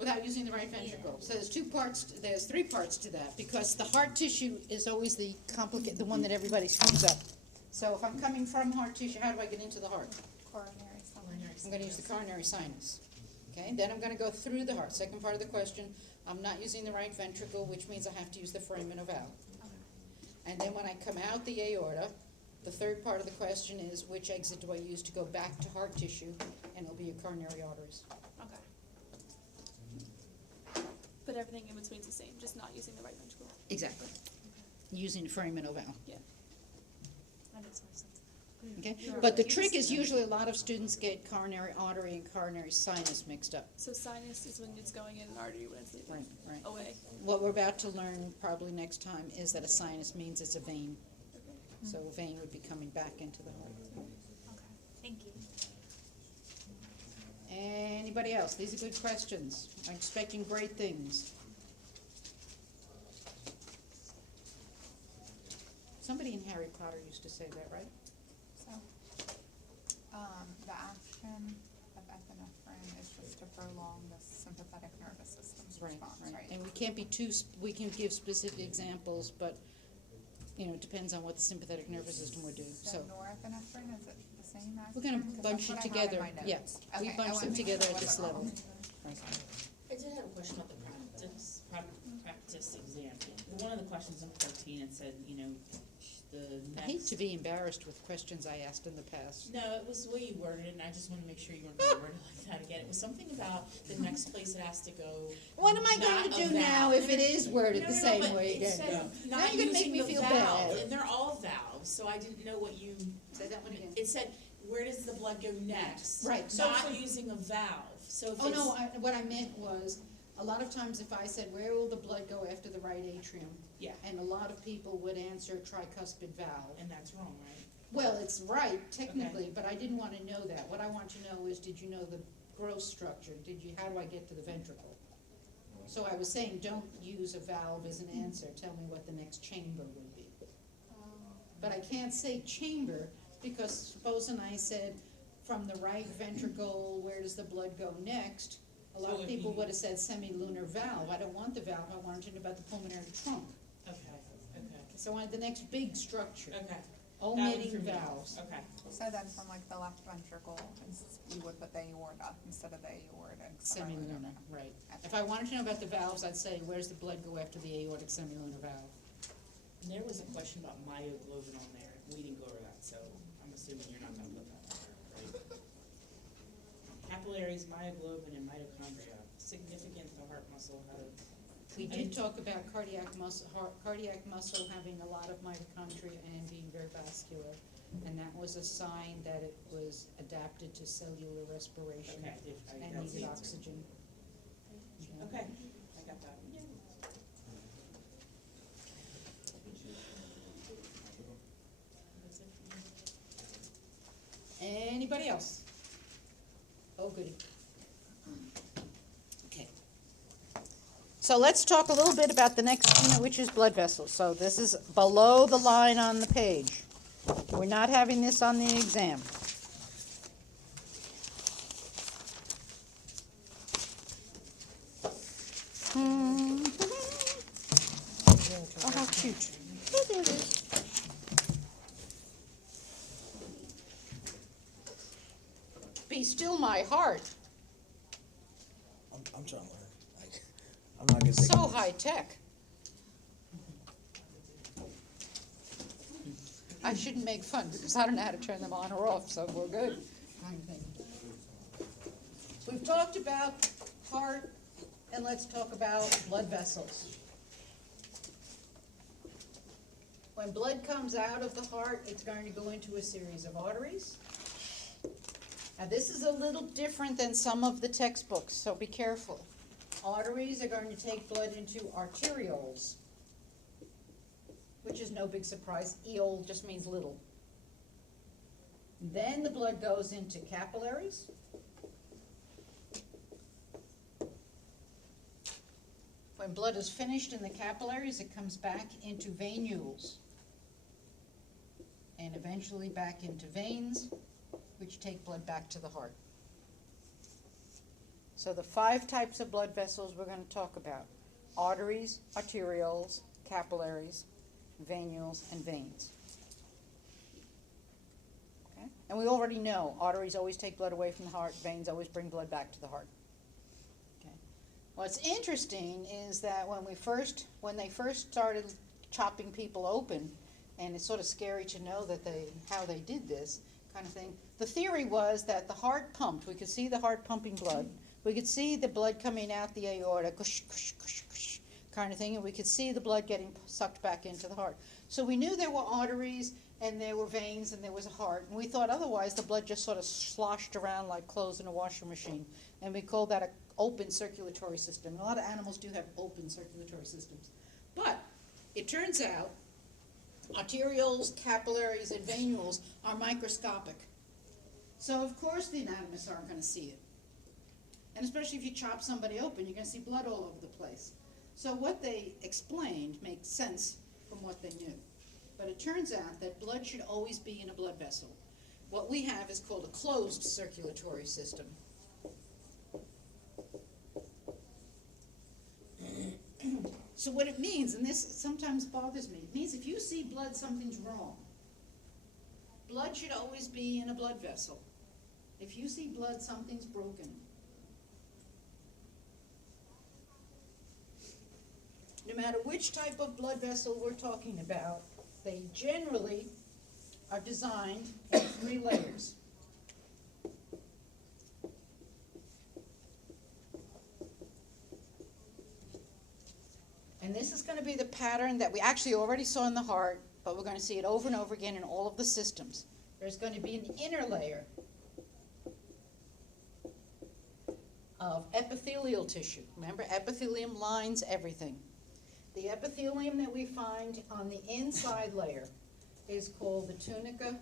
Without using the right ventricle. So there's there's three parts to that, because the heart tissue is always the one that everybody screws up. So if I'm coming from heart tissue, how do I get into the heart? Coronary sinus. I'm gonna use the coronary sinus. Okay, then I'm gonna go through the heart. Second part of the question, I'm not using the right ventricle, which means I have to use the foramen ovale. And then when I come out the aorta, the third part of the question is, which exit do I use to go back to heart tissue? And it'll be your coronary arteries. Okay. But everything in between's the same, just not using the right ventricle. Exactly. Using the foramen ovale. Yeah. That makes more sense. Okay, but the trick is usually a lot of students get coronary artery and coronary sinus mixed up. So sinus is when it's going in, and artery when it's leaving Right. away. What we're about to learn probably next time is that a sinus means it's a vein. Okay. So a vein would be coming back into the heart. Okay, thank you. Anybody else? These are good questions. I'm expecting great things. Somebody in Harry Potter used to say that, right? So, the action of epinephrine is just to prolong the sympathetic nervous system's response, right? And we can't be we can give specific examples, but, you know, it depends on what the sympathetic nervous system would do, so. Norepinephrine, is it the same action? We're gonna 'Cause bunch that's it what I had in together, my notes. yeah. We Okay, I bunch wanna them make together sure at it this wasn't level. wrong. I did have a question about the practice exam. One of the questions in 14, it said, you know, the I hate next. to be embarrassed with questions I asked in the past. No, it was the way you worded it, and I just want to make sure you weren't going to word it like that again. It was something about the next place it has to go. What am I not going to a do now valve. if it is worded the same but way it again? said Now not you're gonna make using me the feel valve, bad. and they're all valves, so I didn't know what you. Say that one again. It said, where does the blood go next? Right, so Not for- using a valve, so if Oh, no, it's, what I meant was, a lot of times if I said, where will the blood go after the right atrium? yeah, And a lot of people would answer tricuspid valve. and that's wrong, right? Well, it's right technically, but I didn't want to know that. What I want to know is, did you know the growth structure? How do I get to the ventricle? So I was saying, don't use a valve as an answer. Tell me what the next chamber would be. But I can't say chamber, because supposing I said, from the right ventricle, where does the blood go next? A lot So of if people you- would have said semilunar valve. I don't want the valve, I wanted to know about the pulmonary trunk. Okay, So I wanted the next big structure, okay. omitting That one threw me off. valves. Okay. So then from like the left ventricle, you would put the aorta instead of the aorta. Semilunar, right. If I wanted to know about the valves, I'd say, where's the blood go after the aortic semilunar valve? And there was a question about myoglobin on there. We didn't go over that, so I'm assuming you're not gonna put that on there, right? Capillaries, myoglobin, and mitochondria, significant to heart muscle health. We did talk about cardiac muscle having a lot of mitochondria and being very vascular. And that was a sign that it was adapted to cellular respiration Okay, and that's needed the answer. oxygen. Okay, I got that. That's it for me. Anybody else? Oh, goody. Okay. So let's talk a little bit about the next unit, which is blood vessels. So this is below the line on the page. We're not having this on the exam. Oh, how cute. Oh, there it is. Be still my heart. I'm trying to learn. I'm not gonna say. So high tech. I shouldn't make fun because I don't know how to turn them on or off, so we're good. We've talked about heart, and let's talk about blood vessels. When blood comes out of the heart, it's going to go into a series of arteries. Now, this is a little different than some of the textbooks, so be careful. Arteries are going to take blood into arterioles, which is no big surprise. Eole just means little. Then the blood goes into capillaries. When blood is finished in the capillaries, it comes back into venules, and eventually back into veins, which take blood back to the heart. So the 5 types of blood vessels we're going to talk about: arteries, arterioles, capillaries, venules, and veins. Okay? And we already know arteries always take blood away from the heart, veins always bring blood back to the heart. Okay? What's interesting is that when they first started chopping people open, and it's sort of scary to know that how they did this kind of thing. The theory was that the heart pumped. We could see the heart pumping blood. We could see the blood coming out the aorta, gush, gush, gush, gush, kind of thing, and we could see the blood getting sucked back into the heart. So we knew there were arteries and there were veins and there was a heart, and we thought otherwise the blood just sort of sloshed around like clothes in a washing machine, and we called that an open circulatory system. A lot of animals do have open circulatory systems. But it turns out arterioles, capillaries, and venules are microscopic. So of course the anatomists aren't going to see it. And especially if you chop somebody open, you're going to see blood all over the place. So what they explained makes sense from what they knew. But it turns out that blood should always be in a blood vessel. What we have is called a closed circulatory system. So what it means, and this sometimes bothers me, it means if you see blood, something's wrong. Blood should always be in a blood vessel. If you see blood, something's broken. No matter which type of blood vessel we're talking about, they generally are designed in 3 layers. And this is going to be the pattern that we actually already saw in the heart, but we're going to see it over and over again in all of the systems. There's going to be an inner layer of epithelial tissue. Remember, epithelium lines everything. The epithelium that we find on the inside layer is called the tunica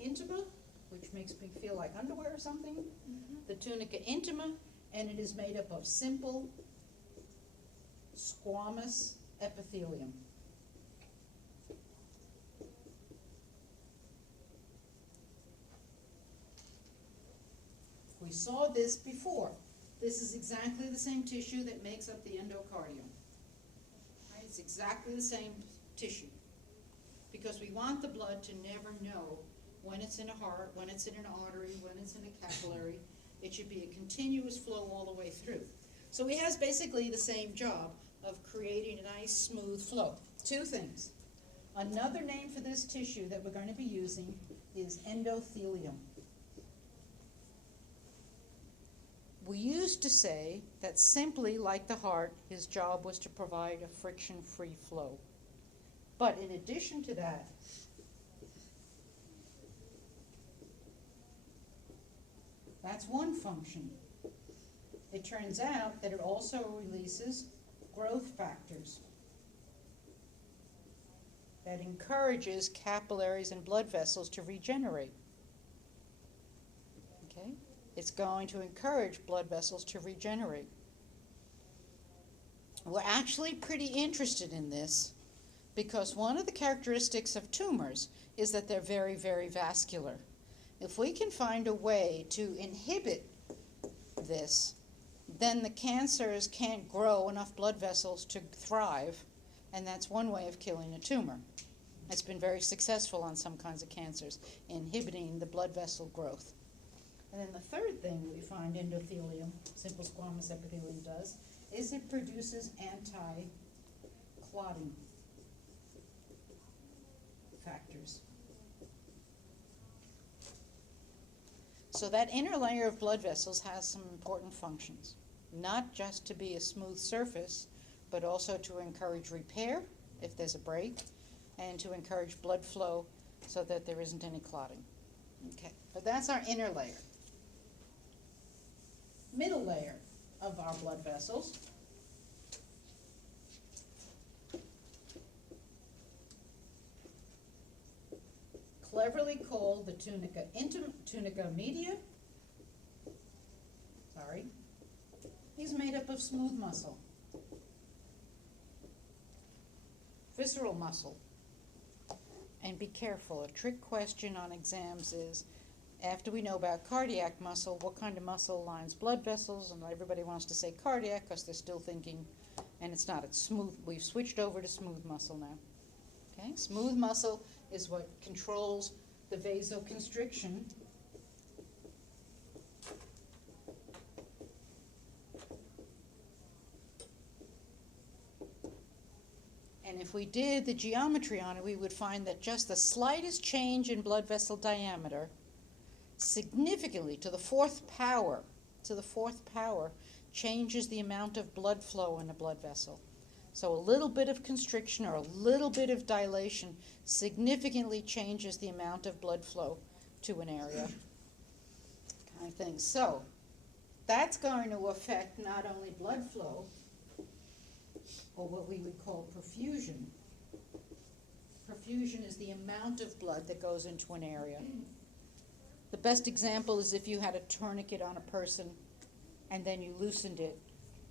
intima, which makes me feel like underwear or something. The tunica intima, and it is made up of simple squamous epithelium. We saw this before. This is exactly the same tissue that makes up the endocardium. Right? It's exactly the same tissue. Because we want the blood to never know when it's in a heart, when it's in an artery, when it's in a capillary. It should be a continuous flow all the way through. So he has basically the same job of creating a nice smooth flow. 2 things. Another name for this tissue that we're going to be using is endothelium. We used to say that simply like the heart, his job was to provide a friction-free flow. But in addition to that, that's one function. It turns out that it also releases growth factors that encourages capillaries and blood vessels to regenerate. Okay? It's going to encourage blood vessels to regenerate. We're actually pretty interested in this because one of the characteristics of tumors is that they're very, very vascular. If we can find a way to inhibit this, then the cancers can't grow enough blood vessels to thrive, and that's one way of killing a tumor. It's been very successful on some kinds of cancers, inhibiting the blood vessel growth. And then the third thing we find endothelium, simple squamous epithelium, does is it produces anti-clotting factors. So that inner layer of blood vessels has some important functions, not just to be a smooth surface, but also to encourage repair if there's a break, and to encourage blood flow so that there isn't any clotting. Okay, but that's our inner layer. Middle layer of our blood vessels cleverly called the tunica media. He's made up of smooth muscle, visceral muscle. And be careful, a trick question on exams is, after we know about cardiac muscle, what kind of muscle lines blood vessels? And everybody wants to say cardiac because they're still thinking, and it's not, it's smooth. We've switched over to smooth muscle now. Okay, smooth muscle is what controls the vasoconstriction. And if we did the geometry on it, we would find that just the slightest change in blood vessel diameter, significantly to the fourth power, changes the amount of blood flow in a blood vessel. So a little bit of constriction or a little bit of dilation significantly changes the amount of blood flow to an area, kind of thing. So that's going to affect not only blood flow, or what we would call perfusion. Perfusion is the amount of blood that goes into an area. The best example is if you had a tourniquet on a person and then you loosened it,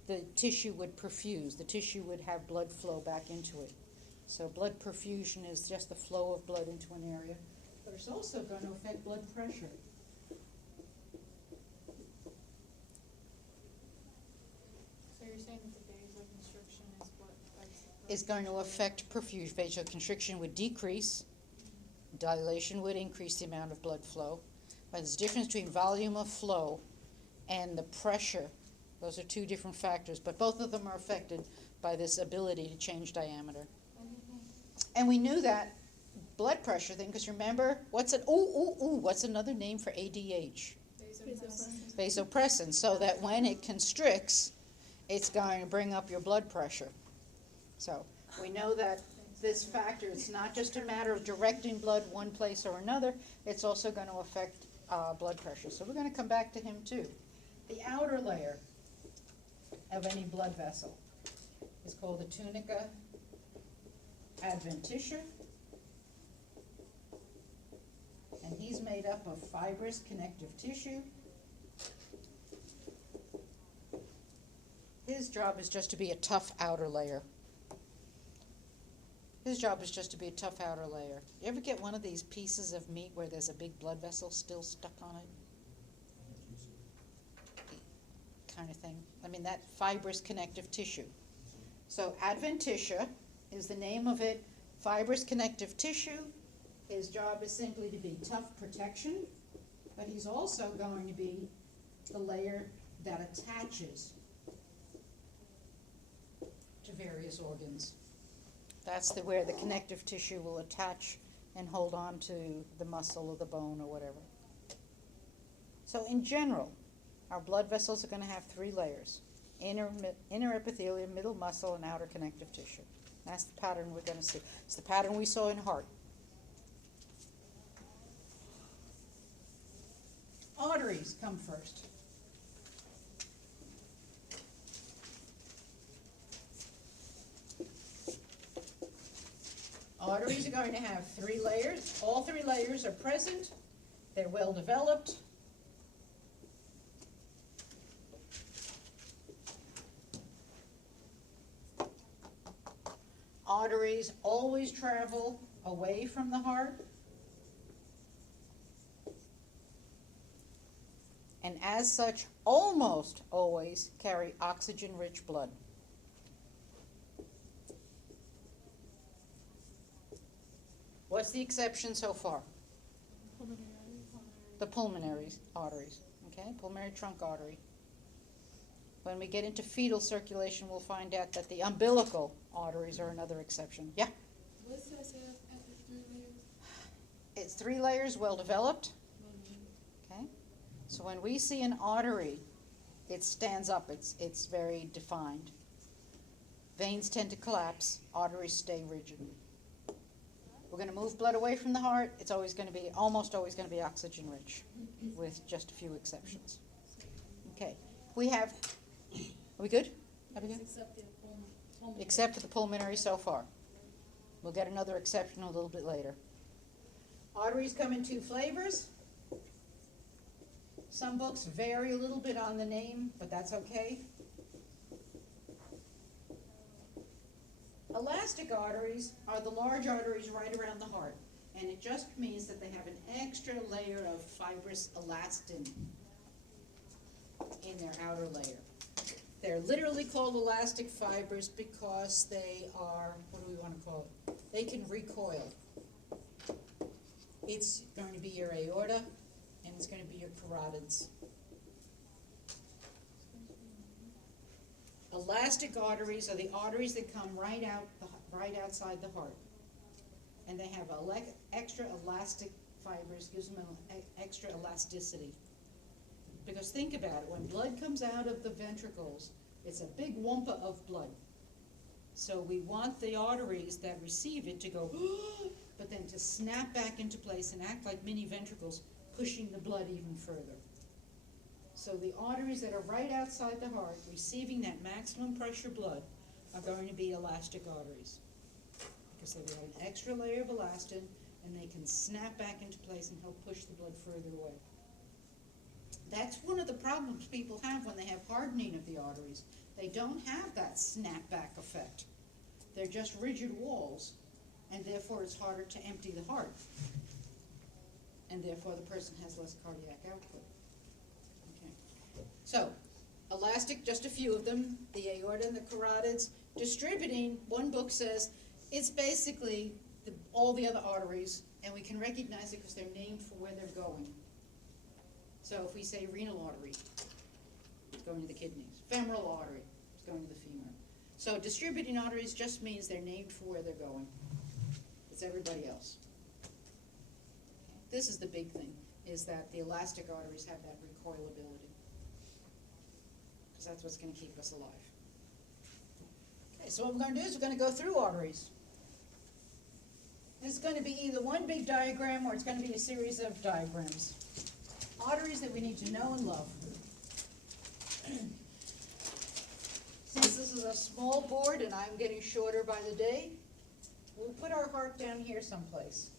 the tissue would perfuse. The tissue would have blood flow back into it. So blood perfusion is just the flow of blood into an area. But it's also going to affect blood pressure. So you're saying that the vasoconstriction is what affects the Is going to affect perfusion. Vasoconstriction would decrease. Dilation would increase the amount of blood flow. But there's a difference between volume of flow and the pressure. Those are two different factors, but both of them are affected by this ability to change diameter. And we knew that blood pressure thing, because remember, what's another name for ADH? Vasopressin, so that when it constricts, it's going to bring up your blood pressure. So we know that this factor, it's not just a matter of directing blood one place or another, it's also going to affect blood pressure. So we're going to come back to him too. The outer layer of any blood vessel is called the tunica adventitia, and he's made up of fibrous connective tissue. His job is just to be a tough outer layer. His job is just to be a tough outer layer. You ever get one of these pieces of meat where there's a big blood vessel still stuck on it? Kind of thing. I mean, that fibrous connective tissue. So adventitia is the name of it. Fibrous connective tissue. His job is simply to be tough protection, but he's also going to be the layer that attaches to various organs. That's where the connective tissue will attach and hold on to the muscle or the bone or whatever. So in general, our blood vessels are going to have three layers: inner epithelium, middle muscle, and outer connective tissue. That's the pattern we're going to see. It's the pattern we saw in heart. Arteries come first. Arteries are going to have three layers. All three layers are present. They're well developed. Arteries always travel away from the heart. And as such, almost always carry oxygen-rich blood. What's the exception so far? The pulmonary arteries, okay? Pulmonary trunk artery. When we get into fetal circulation, we'll find out that the umbilical arteries are another exception. Yeah? What's that say after 3 layers? It's 3 layers, well developed. Okay? So when we see an artery, it stands up, it's very defined. Veins tend to collapse, arteries stay rigid. We're going to move blood away from the heart. It's always going to be, almost always going to be oxygen rich, with just a few exceptions. Okay, we have, are we good? Are we good? Except for the pulmonary so far. We'll get another exception a little bit later. Arteries come in 2 flavors. Some books vary a little bit on the name, but that's okay. Elastic arteries are the large arteries right around the heart. And it just means that they have an extra layer of fibrous elastin in their outer layer. They're literally called elastic fibers because they are, what do we want to call it? They can recoil. It's going to be your aorta, and it's going to be your carotids. Elastic arteries are the arteries that come right outside the heart. And they have extra elastic fibers, gives them extra elasticity. Because think about it, when blood comes out of the ventricles, it's a big wumpa of blood. So we want the arteries that receive it to go, but then to snap back into place and act like mini ventricles, pushing the blood even further. So the arteries that are right outside the heart, receiving that maximum pressure blood, are going to be elastic arteries. Because they have an extra layer of elastin, and they can snap back into place and help push the blood further away. That's one of the problems people have when they have hardening of the arteries. They don't have that snapback effect. They're just rigid walls, and therefore it's harder to empty the heart. And therefore the person has less cardiac output. Okay. So, elastic, just a few of them, the aorta and the carotids. Distributing, one book says, it's basically all the other arteries, and we can recognize it because they're named for where they're going. So if we say renal artery, it's going to the kidneys. Femoral artery, it's going to the femur. So distributing arteries just means they're named for where they're going. It's everybody else. This is the big thing, is that the elastic arteries have that recoilability. Because that's what's going to keep us alive. Okay, so what we're going to do is we're going to go through arteries. This is going to be either one big diagram or it's going to be a series of diagrams. Arteries that we need to know and love. Since this is a small board and I'm getting shorter by the day, we'll put our heart down here someplace.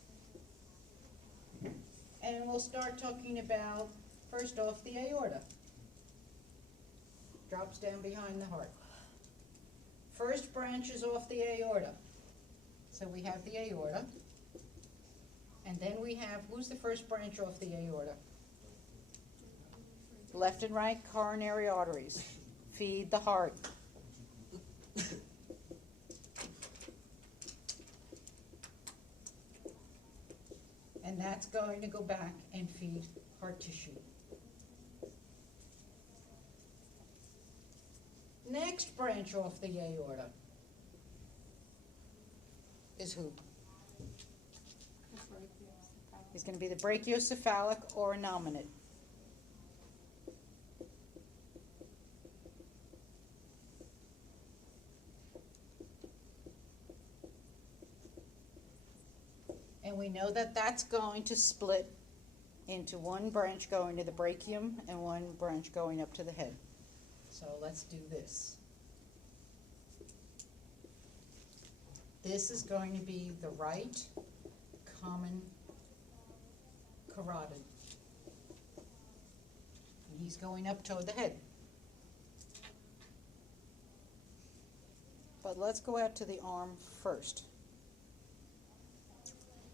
And we'll start talking about, first off, the aorta. Drops down behind the heart. First branches off the aorta. So we have the aorta. And then we have, who's the first branch off the aorta? Left and right coronary arteries. Feed the heart. And that's going to go back and feed heart tissue. Next branch off the aorta is who? Is going to be the brachiocephalic or innominate. And we know that that's going to split into one branch going to the brachium and one branch going up to the head. So let's do this. This is going to be the right common carotid. And he's going up toward the head. But let's go out to the arm first.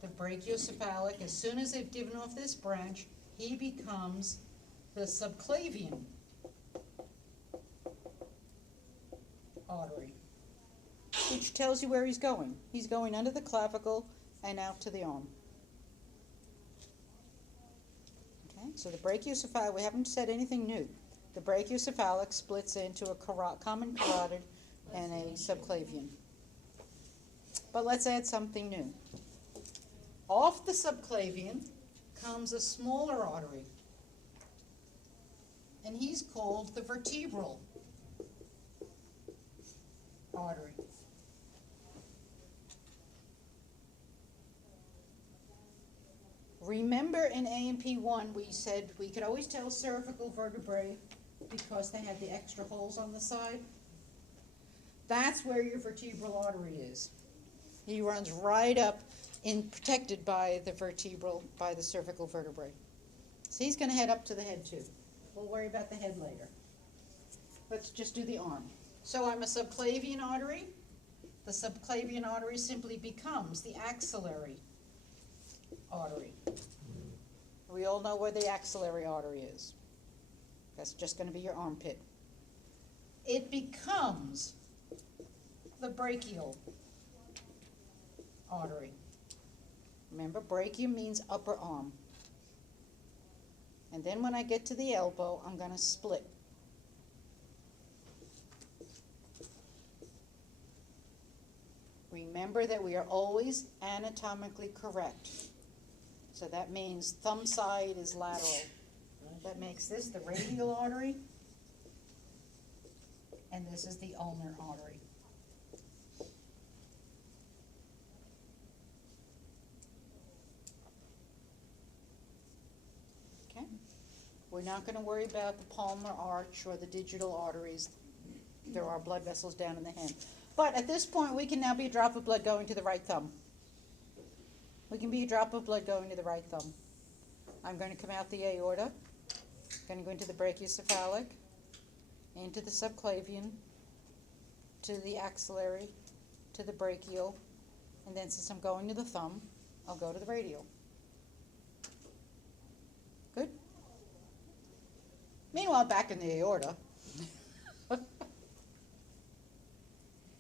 The brachiocephalic, as soon as they've given off this branch, he becomes the subclavian artery, which tells you where he's going. He's going under the clavicle and out to the arm. Okay, so the brachiocephalic, we haven't said anything new. The brachiocephalic splits into a common carotid and a subclavian. But let's add something new. Off the subclavian comes a smaller artery, and he's called the vertebral artery. Remember in A&P1 we said we could always tell cervical vertebrae because they had the extra holes on the side? That's where your vertebral artery is. He runs right up protected by the cervical vertebrae. So he's going to head up to the head too. We'll worry about the head later. Let's just do the arm. So I'm a subclavian artery. The subclavian artery simply becomes the axillary artery. We all know where the axillary artery is. That's just gonna be your armpit. It becomes the brachial artery. Remember, brachium means upper arm. And then when I get to the elbow, I'm gonna split. Remember that we are always anatomically correct. So that means thumb side is lateral. That makes this the radial artery, and this is the ulnar artery. Okay? We're not gonna worry about the palmar arch or the digital arteries. There are blood vessels down in the hand. But at this point, we can now be a drop of blood going to the right thumb. We can be a drop of blood going to the right thumb. I'm going to come out the aorta, going to go into the brachiocephalic, into the subclavian, to the axillary, to the brachial, and then since I'm going to the thumb, I'll go to the radial. Good? Meanwhile, back in the aorta,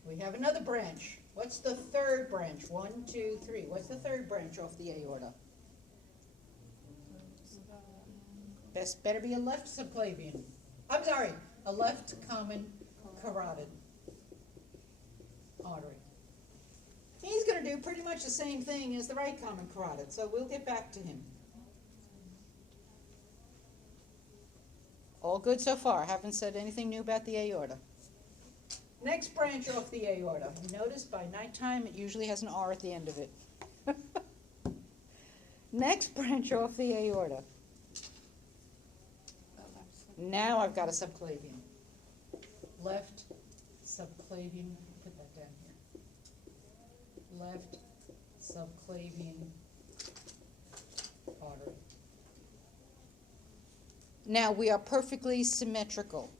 we have another branch. What's the third branch? 1, 2, 3. What's the third branch off the aorta? Better be a left subclavian. I'm sorry, a left common carotid artery. He's going to do pretty much the same thing as the right common carotid, so we'll get back to him. All good so far. Haven't said anything new about the aorta. Next branch off the aorta. You notice by nighttime it usually has an R at the end of it. Next branch off the aorta. Now I've got a subclavian. Left subclavian, put that down here. Left subclavian artery. Now we are perfectly symmetrical.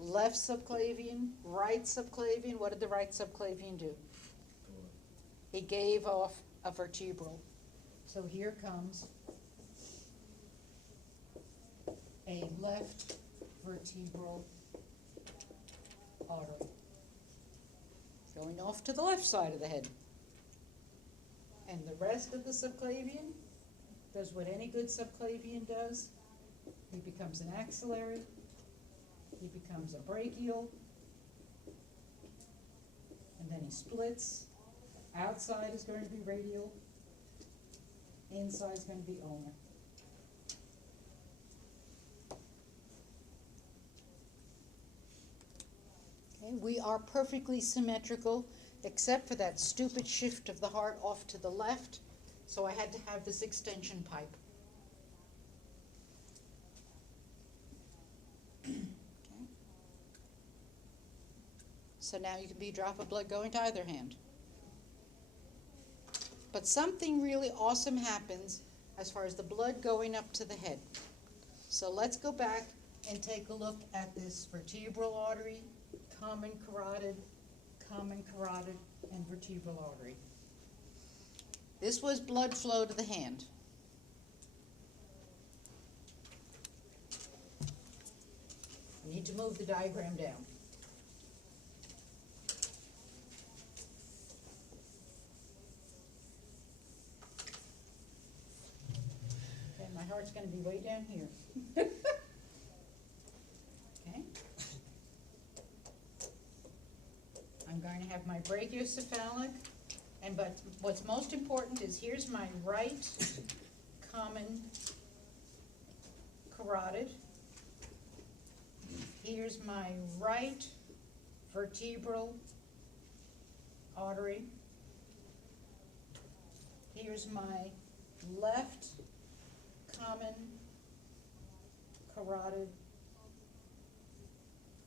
Left subclavian, right subclavian. What did the right subclavian do? It gave off a vertebral. So here comes a left vertebral artery going off to the left side of the head. And the rest of the subclavian does what any good subclavian does. He becomes an axillary. He becomes a brachial, and then he splits. Outside is going to be radial, inside is going to be ulnar. Okay, we are perfectly symmetrical, except for that stupid shift of the heart off to the left, so I had to have this extension pipe. So now you can be a drop of blood going to either hand. But something really awesome happens as far as the blood going up to the head. So let's go back and take a look at this vertebral artery, common carotid, and vertebral artery. This was blood flow to the hand. I need to move the diagram down. My heart's going to be way down here. Okay. I'm going to have my brachiocephalic, but what's most important is here's my right common carotid. Here's my right vertebral artery. Here's my left common carotid.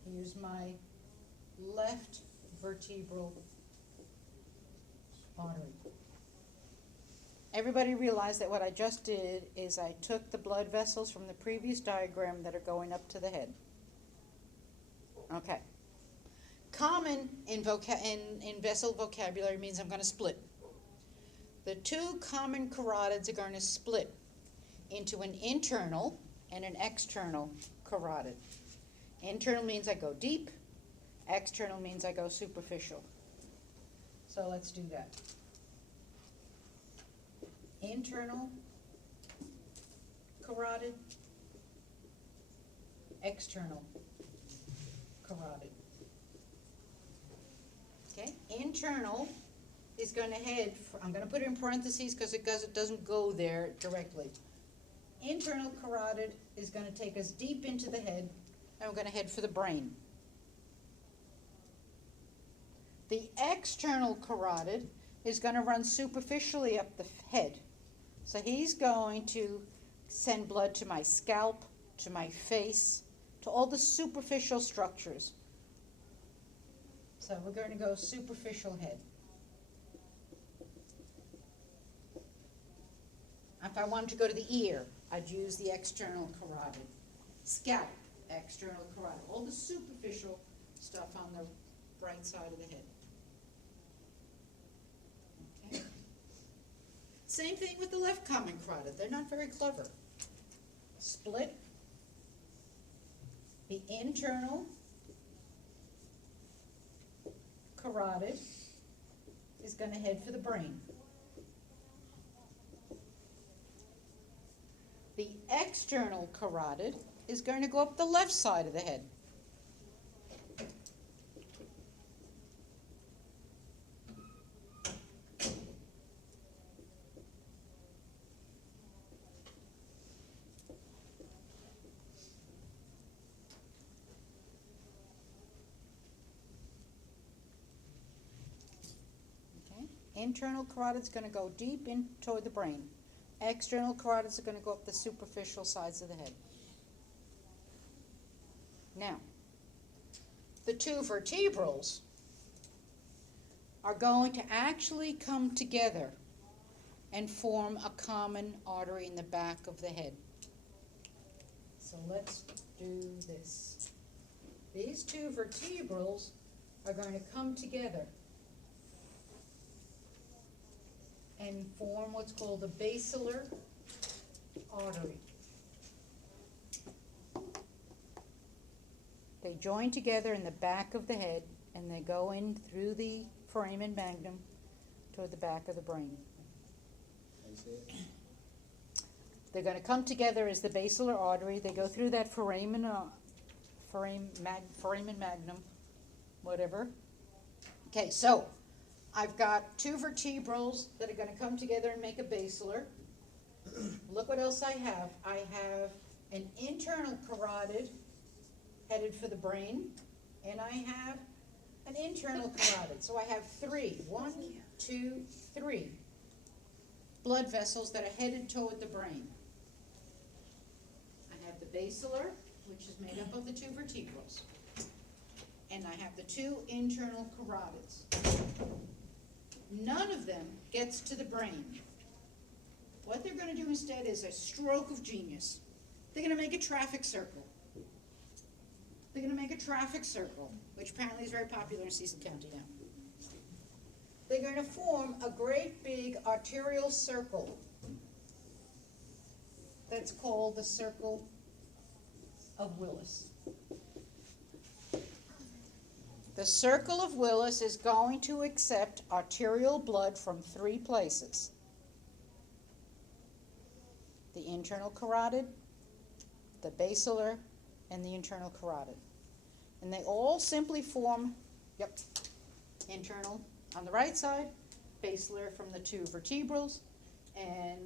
Here's my left vertebral artery. Everybody realize that what I just did is I took the blood vessels from the previous diagram that are going up to the head. Okay. Common in vessel vocabulary means I'm going to split. the two common carotids are going to split into an internal and an external carotid. Internal means I go deep, external means I go superficial. So let's do that. Internal carotid, external carotid. Okay, internal is going to head, I'm going to put it in parentheses because it doesn't go there directly. Internal carotid is going to take us deep into the head, and we're going to head for the brain. The external carotid is going to run superficially up the head. So he's going to send blood to my scalp, to my face, to all the superficial structures. So we're going to go superficial head. If I wanted to go to the ear, I'd use the external carotid. Scalp, external carotid. All the superficial stuff on the right side of the head. Okay. Same thing with the left common carotid. They're not very clever. Split. The internal carotid is going to head for the brain. The external carotid is going to go up the left side of the head. Okay. Internal carotid is going to go deep in toward the brain. External carotids are going to go up the superficial sides of the head. Now, the two vertebrals are going to actually come together and form a common artery in the back of the head. So let's do this. These two vertebrals are going to come together and form what's called a basilar artery. They join together in the back of the head, and they go in through the foramen magnum toward the back of the brain. They're going to come together as the basilar artery. They go through that foramen magnum, whatever. Okay, so I've got two vertebrals that are going to come together and make a basilar. Look what else I have. I have an internal carotid headed for the brain, and I have an internal carotid. So I have three. 1, 2, 3 blood vessels that are headed toward the brain. I have the basilar, which is made up of the two vertebrals. And I have the two internal carotids. None of them gets to the brain. What they're going to do instead is a stroke of genius. They're going to make a traffic circle. They're going to make a traffic circle, which apparently is very popular in Cecil County now. They're going to form a great big arterial circle that's called the circle of Willis. The circle of Willis is going to accept arterial blood from three places: the internal carotid, the basilar, and the internal carotid. And they all simply form, internal on the right side, basilar from the two vertebrals, and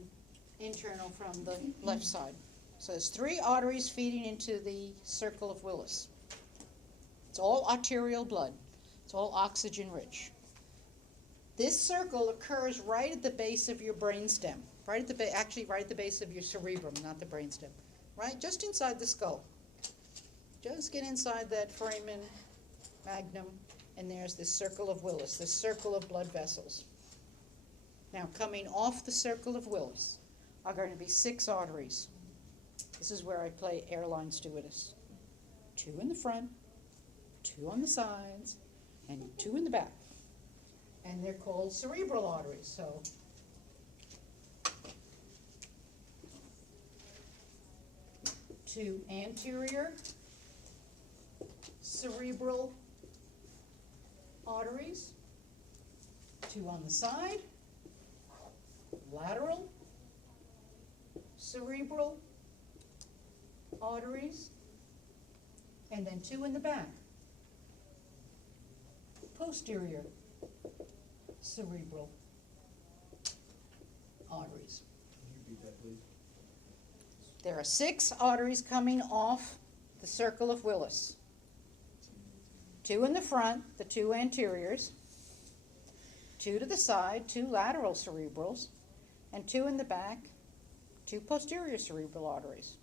internal from the left side. So there's three arteries feeding into the circle of Willis. It's all arterial blood. It's all oxygen rich. This circle occurs right at the base of your brainstem, right at the base of your cerebrum, not the brainstem, right? Just inside the skull. Just get inside that foramen magnum, and there's this circle of Willis, this circle of blood vessels. Now, coming off the circle of Willis are going to be 6 arteries. This is where I play airline stewardess. 2 in the front, 2 on the sides, and 2 in the back. And they're called cerebral arteries. So 2 anterior cerebral arteries, 2 on the side, lateral cerebral arteries, and then 2 in the back, posterior cerebral arteries. Can you repeat that, please? There are 6 arteries coming off the circle of Willis. 2 in the front, the 2 anteriors, 2 to the side, 2 lateral cerebrals, and 2 in the back, 2 posterior cerebral arteries.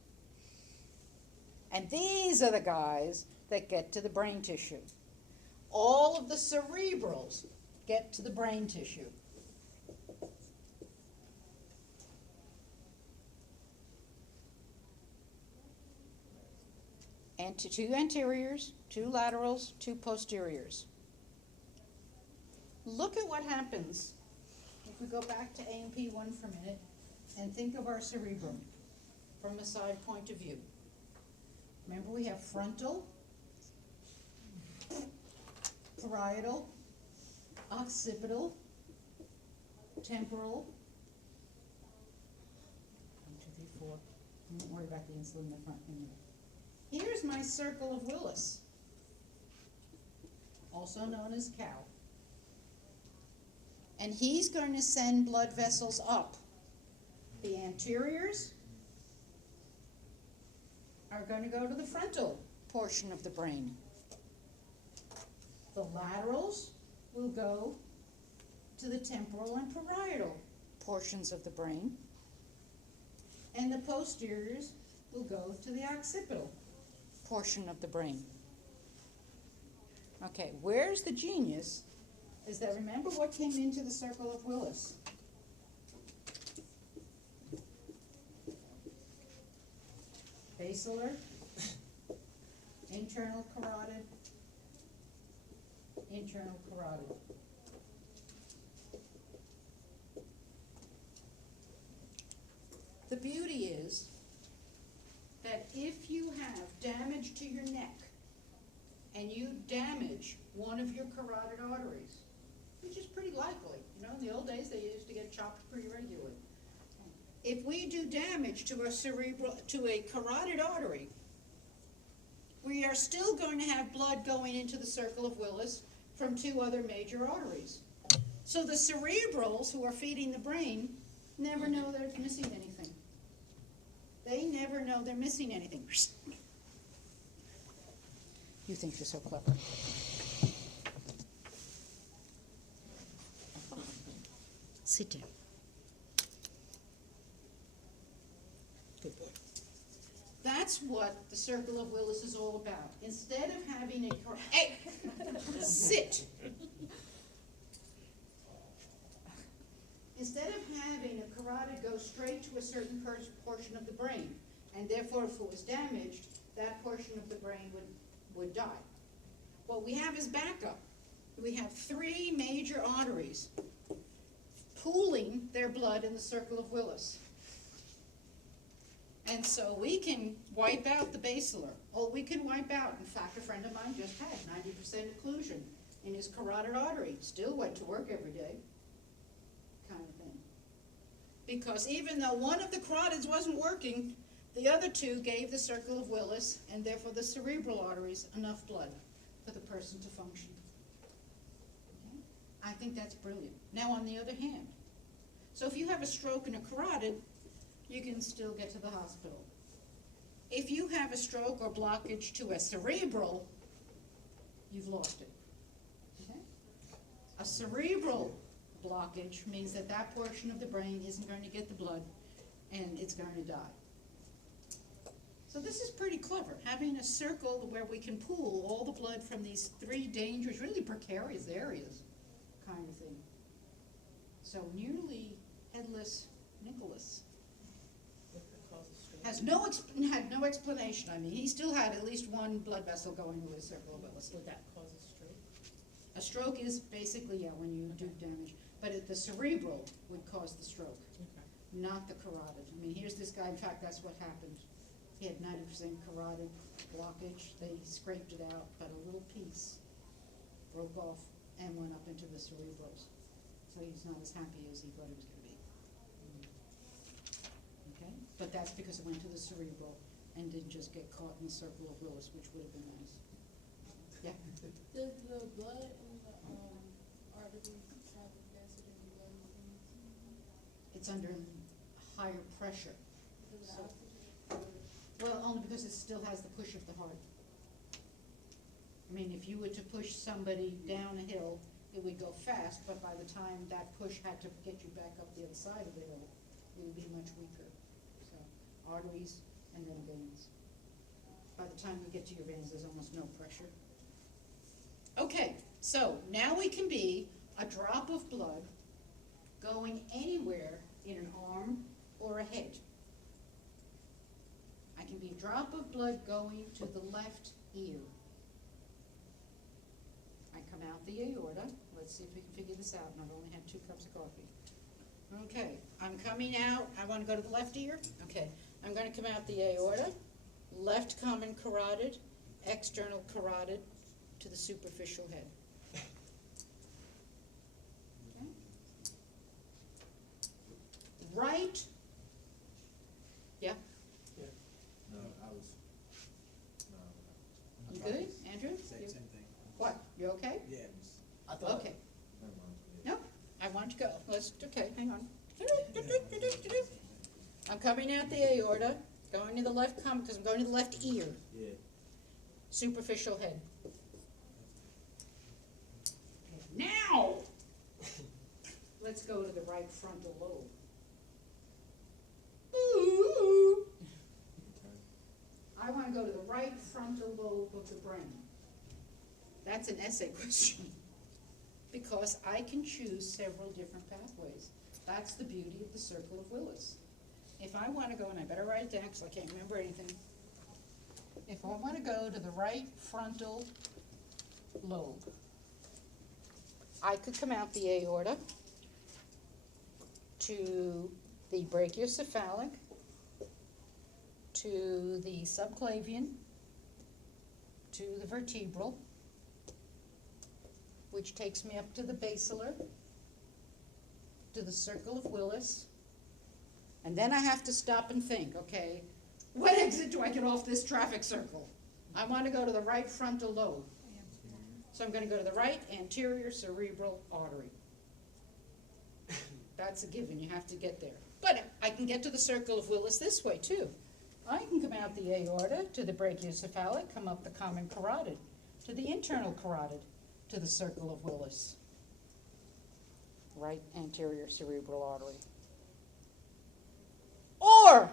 And these are the guys that get to the brain tissue. All of the cerebrals get to the brain tissue. And 2 anteriors, 2 laterals, 2 posteriors. Look at what happens if we go back to A&P2 for a minute and think of our cerebrum from a side point of view. Remember, we have frontal, parietal, occipital, temporal. 1, 2, 3, 4. Don't worry about the insulin in the front. Here's my circle of Willis, also known as cow. And he's going to send blood vessels up. The anteriors are going to go to the frontal portion of the brain. The laterals will go to the temporal and parietal portions of the brain. And the posteriors will go to the occipital portion of the brain. Okay, where's the genius? Is that, remember what came into the circle of Willis? Basilar, internal carotid, internal carotid. The beauty is that if you have damage to your neck and you damage one of your carotid arteries, which is pretty likely, you know, in the old days they used to get chopped pretty regularly. If we do damage to a carotid artery, we are still going to have blood going into the circle of Willis from 2 other major arteries. So the cerebrals who are feeding the brain never know they're missing anything. They never know they're missing anything. You think you're so clever. Sit down. Good boy. That's what the circle of Willis is all about. Instead of having a hey, sit. Instead of having a carotid go straight to a certain portion of the brain, and therefore if it was damaged, that portion of the brain would die. What we have is backup. We have 3 major arteries pooling their blood in the circle of Willis. And so we can wipe out the basilar. Oh, we can wipe out, in fact, a friend of mine just had 90% occlusion in his carotid artery. Still went to work every day, kind of thing. Because even though one of the carotids wasn't working, the other 2 gave the circle of Willis, and therefore the cerebral arteries, enough blood for the person to function. Okay? I think that's brilliant. Now on the other hand, so if you have a stroke in a carotid, you can still get to the hospital. If you have a stroke or blockage to a cerebral, you've lost it. Okay? A cerebral blockage means that that portion of the brain isn't going to get the blood and it's going to die. So this is pretty clever, having a circle where we can pool all the blood from these 3 dangerous, really precarious areas, kind of thing. So nearly headless Nicholas had no explanation. I mean, he still had at least 1 blood vessel going to his circle of Willis. Would that cause a stroke? A stroke is basically, yeah, when you do damage. But the cerebral would cause the stroke, Okay. not the carotid. I mean, here's this guy, in fact, that's what happened. he had 90% carotid blockage. They scraped it out, but a little piece broke off and went up into the cerebrals. So he's not as happy as he thought he was gonna be. Okay, but that's because it went to the cerebral and didn't just get caught in the circle of Willis, which would have been nice. Yeah, Does the blood in the artery travel faster than the blood in the veins? it's under higher pressure. Because of So- the oxygen? Well, only because it still has the push of the heart. I mean, if you were to push somebody down a hill, it would go fast, but by the time that push had to get you back up the other side of the hill, it would be much weaker. So, arteries and then veins. By the time we get to your veins, there's almost no pressure. Okay, so now we can be a drop of blood going anywhere in an arm or a head. I can be a drop of blood going to the left ear. I come out the aorta. Let's see if we can figure this out, and I've only had 2 cups of coffee. Okay, I'm coming out. I want to go to the left ear. Okay, I'm going to come out the aorta, left common carotid, external carotid to the superficial head. Okay. Right. Yeah. No, I was, no. You good, Andrew? Same You- thing. What? You okay? Yeah, it was, I thought. Okay. Never mind. Yeah. No, I want to go. Okay, hang on. I'm coming out the aorta, going to the left because I'm going to the left ear, Yeah. superficial head. Now, let's go to the right frontal lobe. Ooh. I want to go to the right frontal lobe of the brain. That's an essay question. Because I can choose several different pathways. That's the beauty of the circle of Willis. If I want to go, and I better write it down because I can't remember anything. If I want to go to the right frontal lobe, I could come out the aorta to the brachiocephalic, to the subclavian, to the vertebral, which takes me up to the basilar, to the circle of Willis, and then I have to stop and think, okay, what exit do I get off this traffic circle? I want to go to the right frontal lobe. So I'm going to go to the right anterior cerebral artery. That's a given, you have to get there. But I can get to the circle of Willis this way too. I can come out the aorta to the brachiocephalic, come up the common carotid, to the internal carotid, to the circle of Willis. Right anterior cerebral artery. Or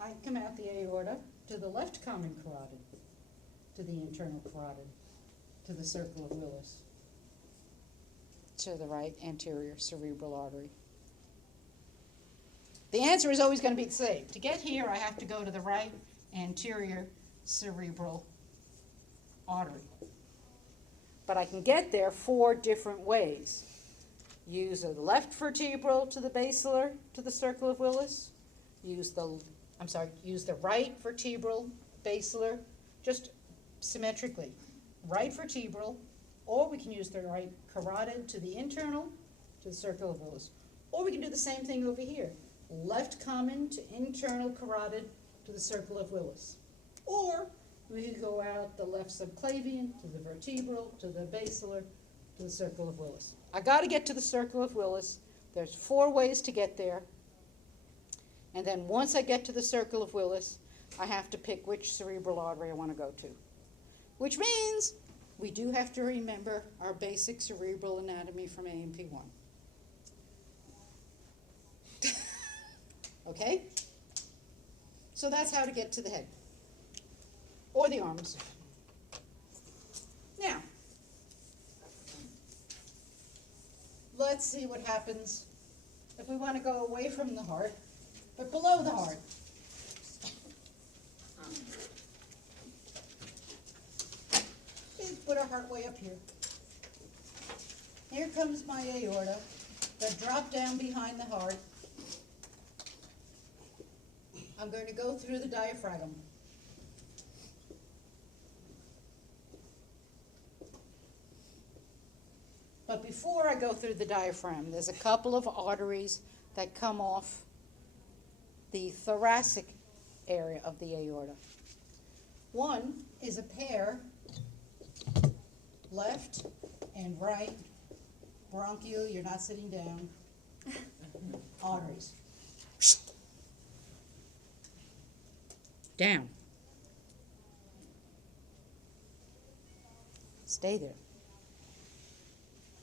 I come out the aorta to the left common carotid, to the internal carotid, to the circle of Willis, to the right anterior cerebral artery. The answer is always going to be the same. To get here, I have to go to the right anterior cerebral artery. But I can get there 4 different ways. Use the left vertebral to the basilar, to the circle of Willis. Use the right vertebral, basilar, just symmetrically. Right vertebral, or we can use the right carotid to the internal, to the circle of Willis. Or we can do the same thing over here. Left common to internal carotid to the circle of Willis. Or we could go out the left subclavian to the vertebral, to the basilar, to the circle of Willis. I got to get to the circle of Willis. There's 4 ways to get there. And then once I get to the circle of Willis, I have to pick which cerebral artery I want to go to. Which means we do have to remember our basic cerebral anatomy from A&P1. Okay? So that's how to get to the head. Or the arms. Now, let's see what happens if we want to go away from the heart, but below the heart. Let's put our heart way up here. Here comes my aorta, that drop down behind the heart. I'm going to go through the diaphragm. But before I go through the diaphragm, there's a couple of arteries that come off the thoracic area of the aorta. One is a pair, left and right, bronchial, you're not sitting down, arteries. Down. Stay there.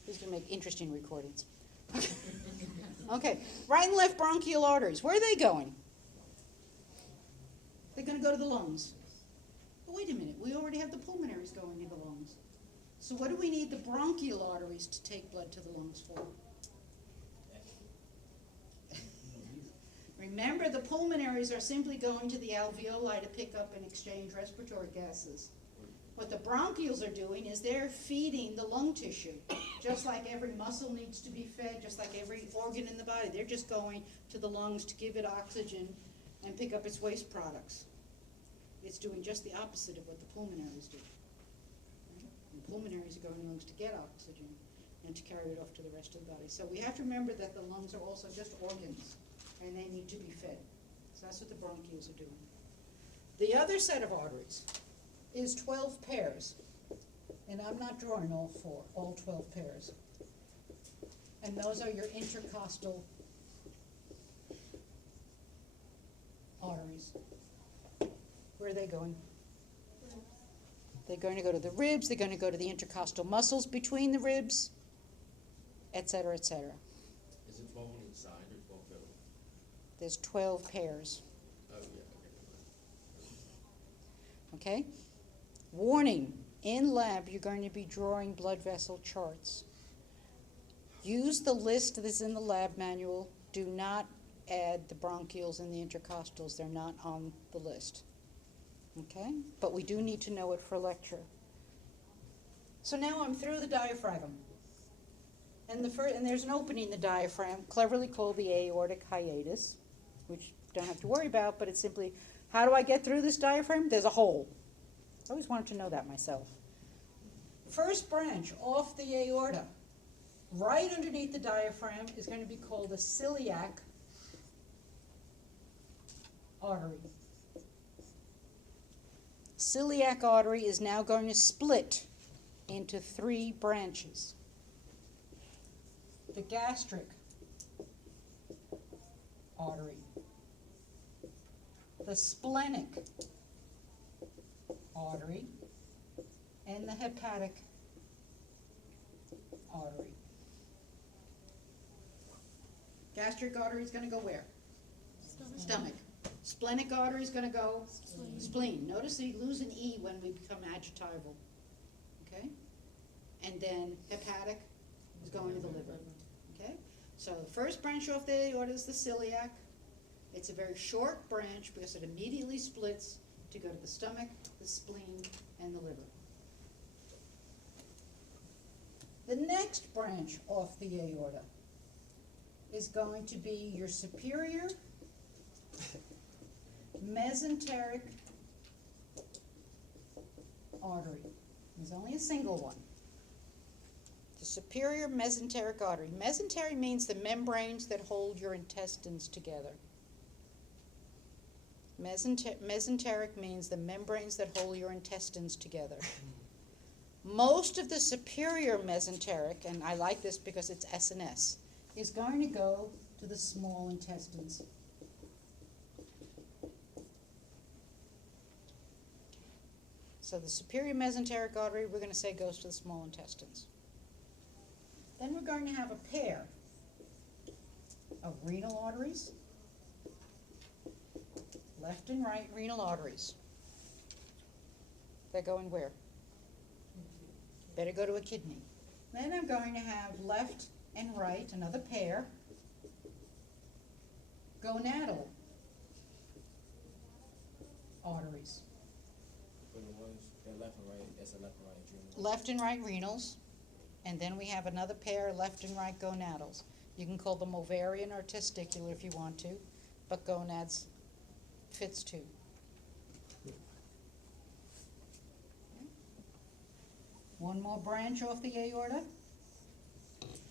This is going to make interesting recordings. Okay, right and left bronchial arteries. Where are they going? They're going to go to the lungs. But wait a minute, we already have the pulmonaries going to the lungs. So what do we need the bronchial arteries to take blood to the lungs for? Remember, the pulmonaries are simply going to the alveoli to pick up and exchange respiratory gases. What the bronchioles are doing is they're feeding the lung tissue. Just like every muscle needs to be fed, just like every organ in the body. They're just going to the lungs to give it oxygen and pick up its waste products. It's doing just the opposite of what the pulmonaries do. The pulmonaries are going to the lungs to get oxygen and to carry it off to the rest of the body. So we have to remember that the lungs are also just organs, and they need to be fed. So that's what the bronchioles are doing. The other set of arteries is 12 pairs. And I'm not drawing all 12 pairs. And those are your intercostal arteries. Where are they going? They're going to go to the ribs, they're going to go to the intercostal muscles between the ribs, et cetera, et cetera. Is it 12 on each side or 12 total? There's 12 pairs. Oh, yeah, Okay? Warning, in lab you're going to be drawing blood vessel charts. Use the list that's in the lab manual. Do not add the bronchioles and the intercostals. They're not on the list. Okay? But we do need to know it for lecture. So now I'm through the diaphragm. And there's an opening in the diaphragm, cleverly called the aortic hiatus, which you don't have to worry about, but it's simply, how do I get through this diaphragm? There's a hole. I always wanted to know that myself. First branch off the aorta, right underneath the diaphragm, is going to be called the celiac artery. Celiac artery is now going to split into 3 branches. The gastric artery, the splenic artery, and the hepatic artery. Gastric artery is going to go where? Stomach. Splenic artery is going to go spleen. Notice they lose an E when we become adjectival. Okay? And then hepatic is going to the liver. Okay? So the first branch off the aorta is the celiac. It's a very short branch because it immediately splits to go to the stomach, the spleen, and the liver. The next branch off the aorta is going to be your superior mesenteric artery. There's only a single one. The superior mesenteric artery. Mesentery means the membranes that hold your intestines together. Mesenteric means the membranes that hold your intestines together. Most of the superior mesenteric, and I like this because it's S&S, is going to go to the small intestines. So the superior mesenteric artery, we're going to say, goes to the small intestines. Then we're going to have a pair of renal arteries, left and right renal arteries. They're going where? Better go to a kidney. Then I'm going to have left and right, another pair, gonadal arteries. For the ones that left and right, that's a left and right adrenal. Left and right renals, and then we have another pair, left and right gonadals. You can call them ovarian or testicular if you want to, but gonads fits two. One more branch off the aorta,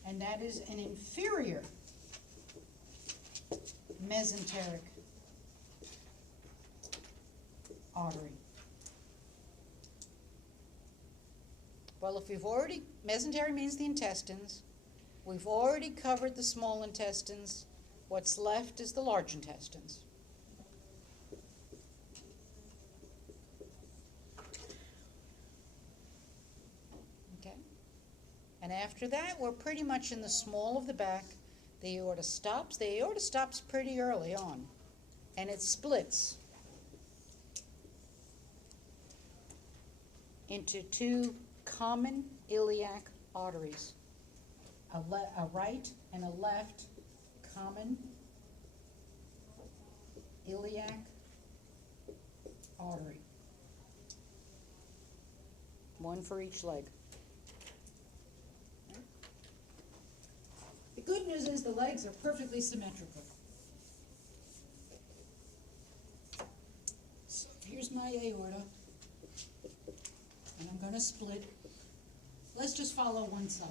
and that is an inferior mesenteric artery. Well, if we've already, mesentery means the intestines, we've already covered the small intestines, what's left is the large intestines. Okay? And after that, we're pretty much in the small of the back. The aorta stops. The aorta stops pretty early on, and it splits into two common iliac arteries, a right and a left common iliac artery, one for each leg. The good news is the legs are perfectly symmetrical. So here's my aorta, and I'm going to split. Let's just follow one side.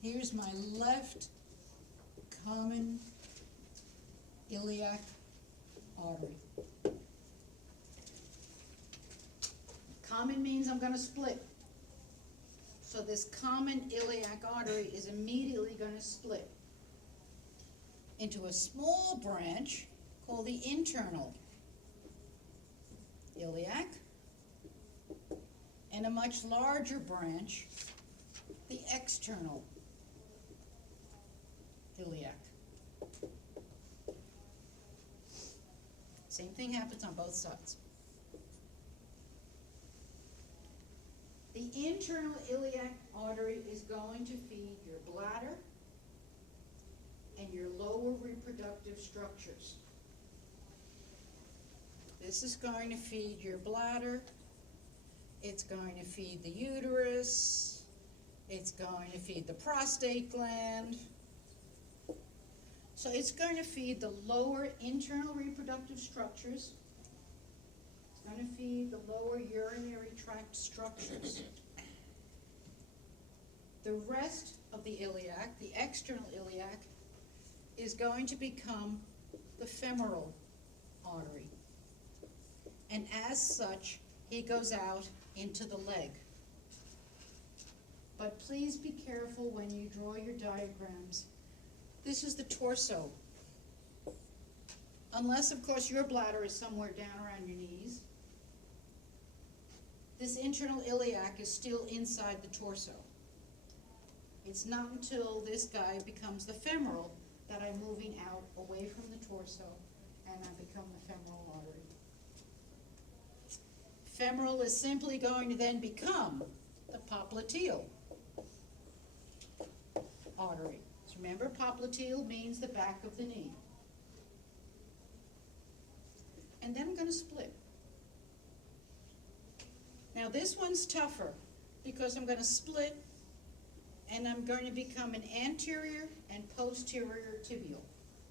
Here's my left common iliac artery. Common means I'm going to split. So this common iliac artery is immediately going to split into a small branch called the internal iliac, and a much larger branch, the external iliac. Same thing happens on both sides. The internal iliac artery is going to feed your bladder and your lower reproductive structures. This is going to feed your bladder. It's going to feed the uterus. It's going to feed the prostate gland. So it's going to feed the lower internal reproductive structures. It's going to feed the lower urinary tract structures. The rest of the iliac, the external iliac, is going to become the femoral artery. And as such, he goes out into the leg. But please be careful when you draw your diagrams. This is the torso. Unless, of course, your bladder is somewhere down around your knees. This internal iliac is still inside the torso. It's not until this guy becomes the femoral that I'm moving out away from the torso and I become the femoral artery. Femoral is simply going to then become the popliteal artery. So remember, popliteal means the back of the knee. And then I'm going to split. Now this one's tougher because I'm going to split and I'm going to become an anterior and posterior tibial,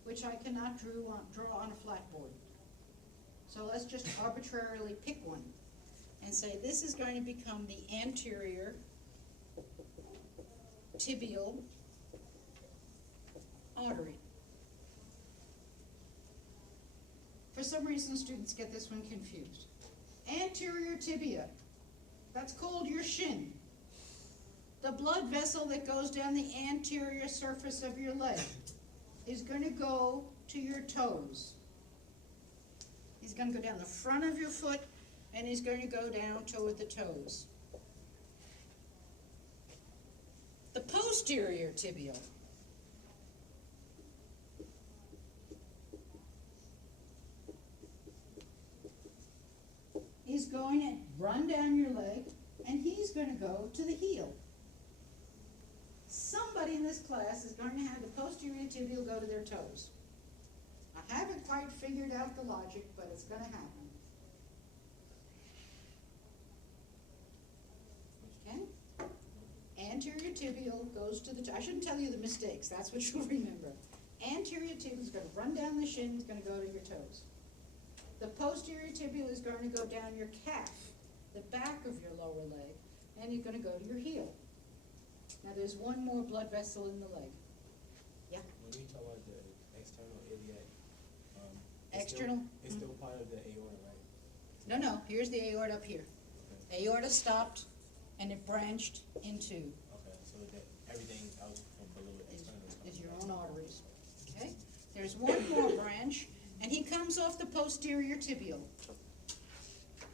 which I cannot draw on a flat board. So let's just arbitrarily pick one and say this is going to become the anterior tibial artery. For some reason, students get this one confused. Anterior tibia, that's called your shin. The blood vessel that goes down the anterior surface of your leg is going to go to your toes. He's going to go down the front of your foot, and he's going to go down toward the toes. The posterior tibial is going to run down your leg, and he's going to go to the heel. Somebody in this class is going to have the posterior tibial go to their toes. I haven't quite figured out the logic, but it's going to happen. Okay? Anterior tibial goes to the I shouldn't tell you the mistakes. That's what you'll remember. Anterior tibial is going to run down the shin. It's going to go to your toes. The posterior tibial is going to go down your calf, the back of your lower leg, and you're gonna go to your heel. Now, there's one more blood vessel in the leg. Yeah, When we talk about the external iliac, external. It's still part of the aorta, right? No, here's the aorta up here. Okay. Aorta stopped, and it branched into Okay, so that everything else from below the external is your own arteries, okay? There's one more branch, and he comes off the posterior tibial.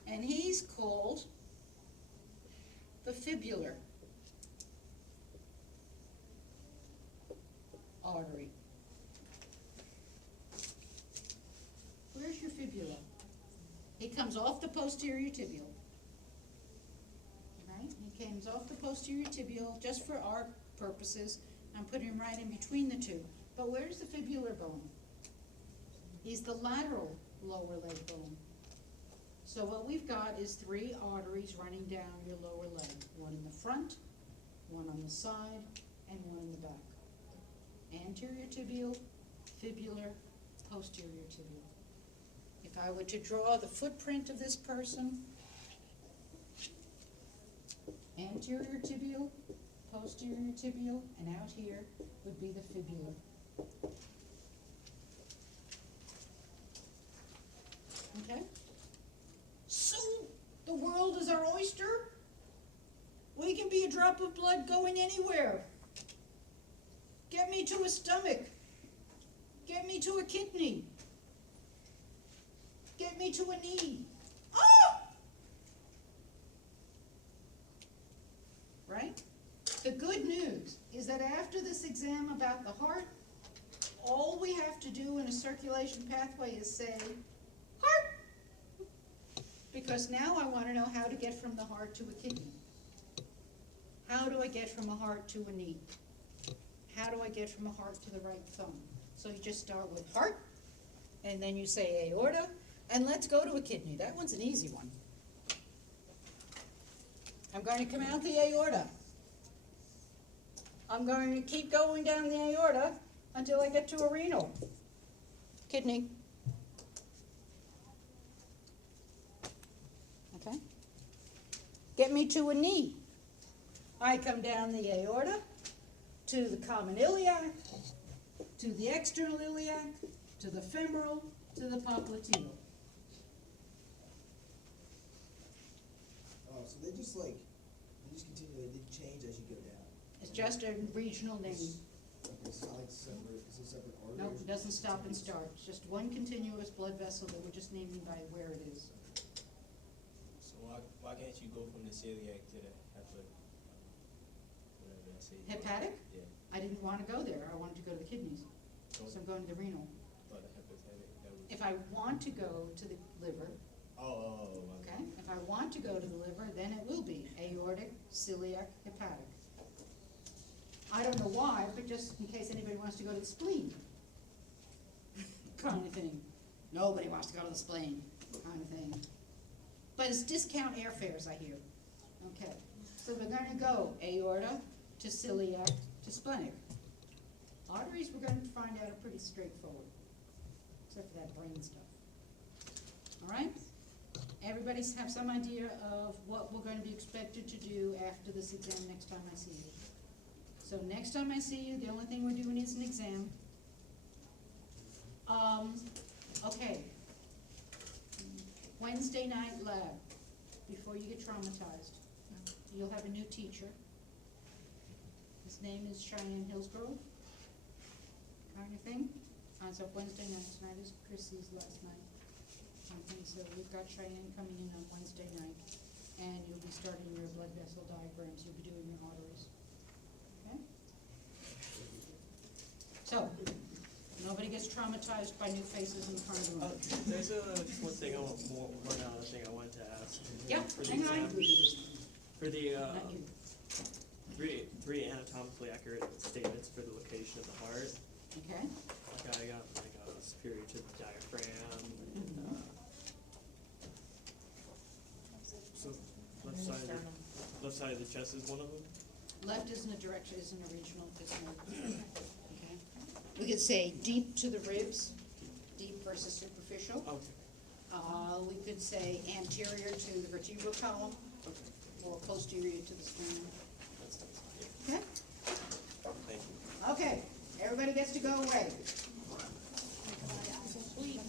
And he's called the fibular artery. Where's your fibula? He comes off the posterior tibial. Right? He comes off the posterior tibial, just for our purposes. I'm putting him right in between the two. But where's the fibular bone? He's the lateral lower leg bone. So what we've got is 3 arteries running down your lower leg. One in the front, one on the side, and one in the back. Anterior tibial, fibular, posterior tibial. If I were to draw the footprint of this person, anterior tibial, posterior tibial, and out here would be the fibula. Okay? So, the world is our oyster? We can be a drop of blood going anywhere. Get me to a stomach. Get me to a kidney. Get me to a knee. Ah! Right? The good news is that after this exam about the heart, all we have to do in a circulation pathway is say, heart! Because now I want to know how to get from the heart to a kidney. How do I get from a heart to a knee? How do I get from a heart to the right thumb? So you just start with heart, and then you say aorta, and let's go to a kidney. That one's an easy one. I'm going to come out the aorta. I'm going to keep going down the aorta until I get to a renal. Kidney. Okay? Get me to a knee. I come down the aorta to the common iliac, to the external iliac, to the femoral, to the popliteal. Oh, so they just continue, they didn't change as you go down? It's just a regional name. Okay, it's not like separate, it's a separate artery? Nope, it doesn't stop and start. It's just one continuous blood vessel that we're just naming by where it is. So why can't you go from the celiac to the whatever I say? Hepatic? Yeah. I didn't want to go there. I wanted to go to the kidneys. So I'm going to the renal. But the hepatic, that was. If I want to go to the liver, okay, if I want to go to the liver, then it will be aortic, celiac, hepatic. I don't know why, but just in case anybody wants to go to the spleen, kind of thing. Nobody wants to go to the spleen, kind of thing. But it's discount airfares, I hear. Okay, so we're going to go aorta to celiac to splenic. Arteries, we're going to find out, are pretty straightforward, except for that brain stuff. All right? Everybody have some idea of what we're going to be expected to do after this exam next time I see you. So next time I see you, the only thing we're doing is an exam. Okay. Wednesday night lab, before you get traumatized. You'll have a new teacher. His name is Cheyenne Hillsgrove, kind of thing. So Wednesday night, tonight is Chrissy's last night. And so we've got Cheyenne coming in on Wednesday night, and you'll be starting your blood vessel diagrams, you'll be doing your arteries. Okay? So, nobody gets traumatized by new faces in front of the room. There's just one thing one other thing I wanted to ask. Yeah, For the hang on. exam, for the, Not you. three anatomically accurate statements for the location of the heart. Okay? Like I got superior to the diaphragm, and, so left side of the chest is one of them? Left isn't a direction, isn't a regional, isn't a, okay? We could say deep to the ribs, deep versus superficial. Okay. we could say anterior to the vertebral column or posterior to the spine. That's, yeah. Okay? Thank you. Okay, everybody gets to go away. Sweet.